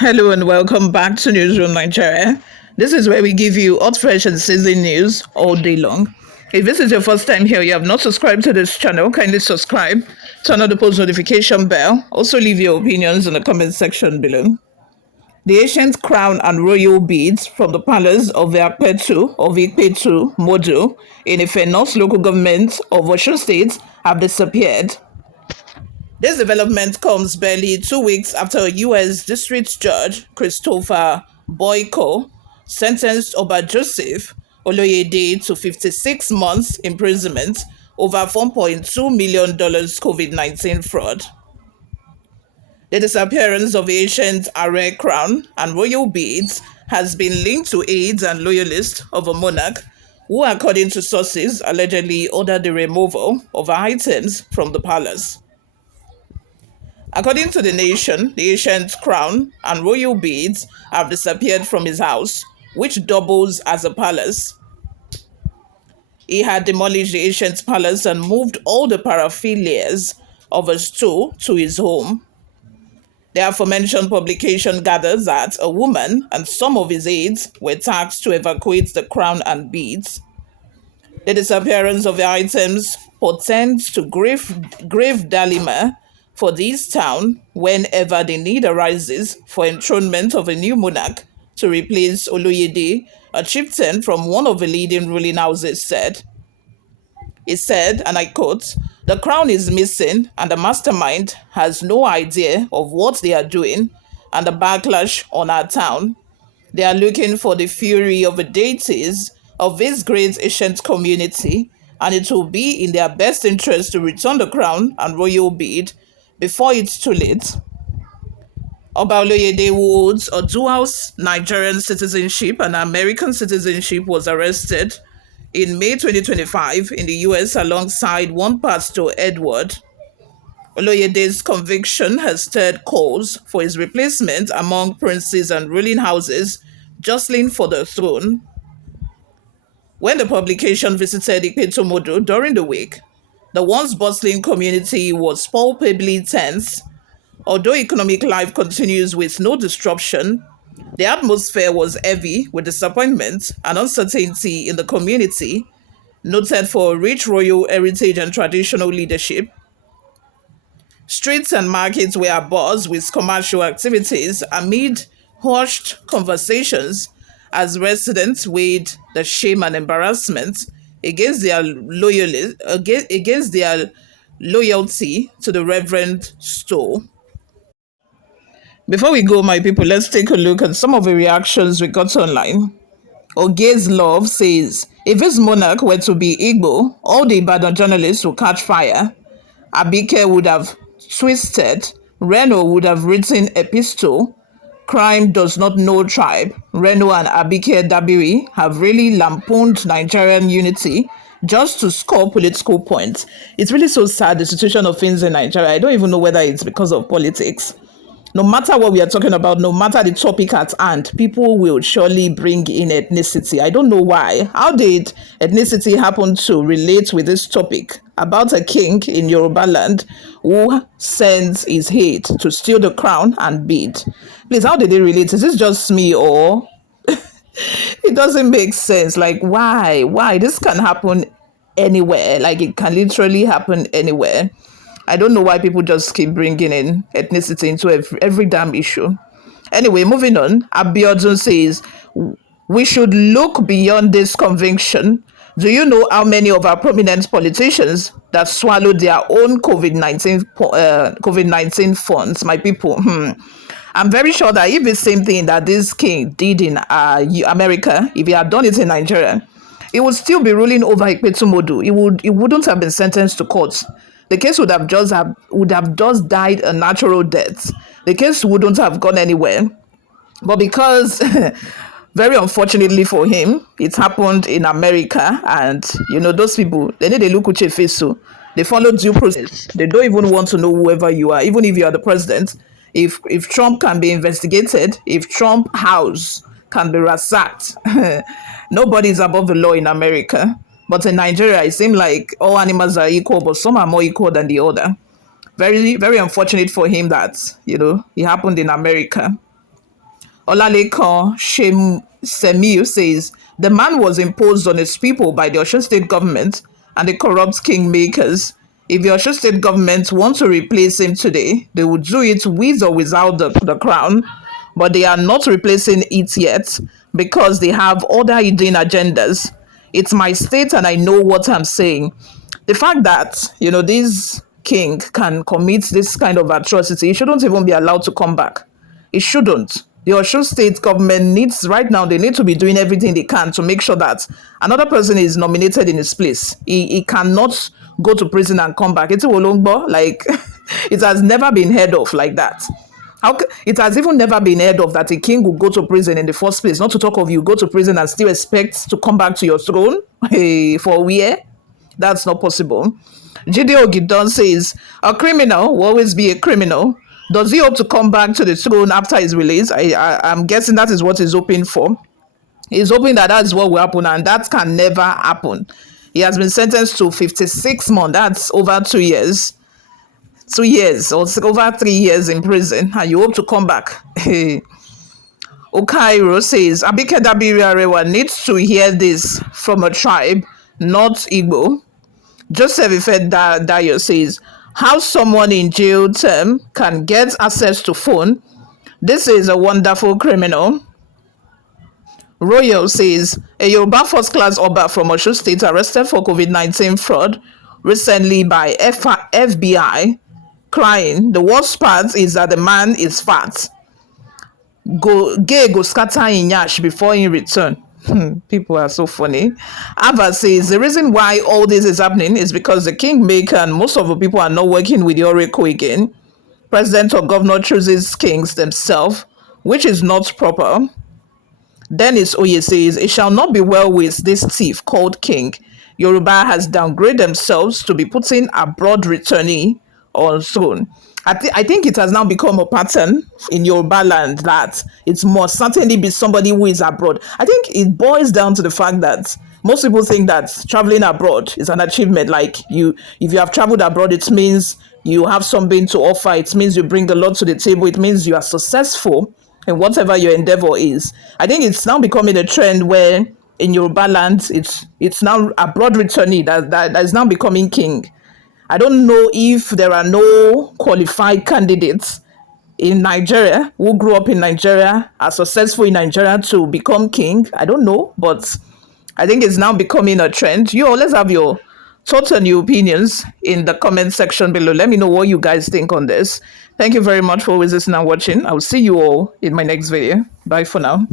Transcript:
Hello and welcome back to Newsroom Nigeria. This is where we give you hot, fresh, and sizzling news all day long. If this is your first time here, you have not subscribed to this channel, kindly subscribe, turn on the post notification bell. Also, leave your opinions in the comment section below. The ancient crown and royal beads from the palace of Ikpetu Modu in Ife North local government of Osun State have disappeared. This development comes barely 2 weeks after a U.S. District Judge Christopher Boyko sentenced Oba Joseph Oloyede to 56 months imprisonment over $4.2 million COVID-19 fraud. The disappearance of the ancient Are crown and royal beads has been linked to aides and loyalists of a monarch who, according to sources, allegedly ordered the removal of items from the palace. According to the nation, the ancient crown and royal beads have disappeared from his house, which doubles as a palace. He had demolished the ancient palace and moved all the paraphilias of his store to his home. The aforementioned publication gathers that a woman and some of his aides were tasked to evacuate the crown and beads. The disappearance of the items portends to grave dilemma for this town whenever the need arises for enthronement of a new monarch to replace Oloyede, a chieftain from one of the leading ruling houses said. He said, and I quote, "The crown is missing and the mastermind has no idea of what they are doing and the backlash on our town. They are looking for the fury of the deities of this great ancient community, and it will be in their best interest to return the crown and royal bead before it's too late." Oba Oloyede, who holds a dual Nigerian citizenship and American citizenship, was arrested in May 2025 in the US alongside one Pastor Edward. Oloyede's conviction has stirred calls for his replacement among princes and ruling houses jostling for the throne. When the publication visited Ikpetu Modu during the week, the once bustling community was palpably tense. Although economic life continues with no disruption, the atmosphere was heavy with disappointment and uncertainty in the community, noted for rich royal heritage and traditional leadership. Streets and markets were abuzz with commercial activities amid hushed conversations as residents weighed the shame and embarrassment against their loyalty to the Reverend Stowe. Before we go, my people, let's take a look at some of the reactions we got online. Oge's Love says, if this monarch were to be Igbo, all the Ibadan journalists would catch fire. Abike would have twisted. Reno would have written epistle. Crime does not know tribe. Reno and Abike Dabiri have really lampooned Nigerian unity just to score political points. It's really so sad, the situation of things in Nigeria. I don't even know whether it's because of politics. No matter what we are talking about, no matter the topic at hand, people will surely bring in ethnicity. I don't know why. How did ethnicity happen to relate with this topic about a king in Yoruba land who sends his hate to steal the crown and bead? Please, how did they relate? Is this just me or it doesn't make sense? Like, why? Why? This can happen anywhere. Like, it can literally happen anywhere. I don't know why people just keep bringing in ethnicity into every damn issue. Anyway, moving on. Abiodun says, we should look beyond this conviction. Do you know how many of our prominent politicians that swallowed their own COVID-19 funds, my people? I'm very sure that if the same thing that this king did in America, if he had done it in Nigeria, he would still be ruling over Ikpetu Modu. He wouldn't have been sentenced to court. The case would have just died a natural death. The case wouldn't have gone anywhere. But because, very unfortunately for him, it happened in America, and those people, they need a look at your face, so they follow due process. They don't even want to know whoever you are, even if you are the president. If Trump can be investigated, if Trump house can be ransacked, nobody is above the law in America. But in Nigeria, it seems like all animals are equal, but some are more equal than the other. Very, very unfortunate for him that, it happened in America. Olalekan Shem Semiu says the man was imposed on his people by the Osun state government and the corrupt kingmakers. If the Osun state government wants to replace him today, they would do it with or without the crown, but they are not replacing it yet because they have other hidden agendas. It's my state and I know what I'm saying. The fact that, this king can commit this kind of atrocity, he shouldn't even be allowed to come back. It shouldn't. The Osun state government needs, right now, they need to be doing everything they can to make sure that another person is nominated in his place. He cannot go to prison and come back. It's Olongbo, like, it has never been heard of like that. It has even never been heard of that a king will go to prison in the first place. Not to talk of you go to prison and still expect to come back to your throne. Hey, for where? That's not possible. Jide Ogidon says, a criminal will always be a criminal. Does he hope to come back to the throne after his release? I'm guessing that is what he's hoping for. He's hoping that that's what will happen, and that can never happen. He has been sentenced to 56 months. That's over 2 years. 2 years or over 3 years in prison, and you hope to come back. Okairo says, Abike Dabiri Arewa needs to hear this from a tribe, not Igbo. Joseph Dayo says, how someone in jail term can get access to phone. This is a wonderful criminal. Royal says, a Yoruba first-class Oba from Osun State arrested for COVID-19 fraud recently by FBI, crying. The worst part is that the man is fat. Go scatter in yash before he return. People are so funny. Ava says the reason why all this is happening is because the kingmaker and most of the people are not working with the oracle again. President or governor chooses kings themselves, which is not proper. Dennis Oye says, it shall not be well with this thief called king. Yoruba has downgraded themselves to be putting abroad returnee on throne. I think it has now become a pattern in Yoruba land that it must certainly be somebody who is abroad. I think it boils down to the fact that most people think that traveling abroad is an achievement. Like if you have traveled abroad, it means you have something to offer. It means you bring a lot to the table. It means you are successful in whatever your endeavor is. I think it's now becoming a trend where in Yoruba land, it's now abroad returnee that is now becoming king. I don't know if there are no qualified candidates in Nigeria who grew up in Nigeria, are successful in Nigeria to become king. I don't know, but I think it's now becoming a trend. Let's have your thoughts and your opinions in the comment section below. Let me know what you guys think on this. Thank you very much for always listening and watching. I'll see you all in my next video. Bye for now.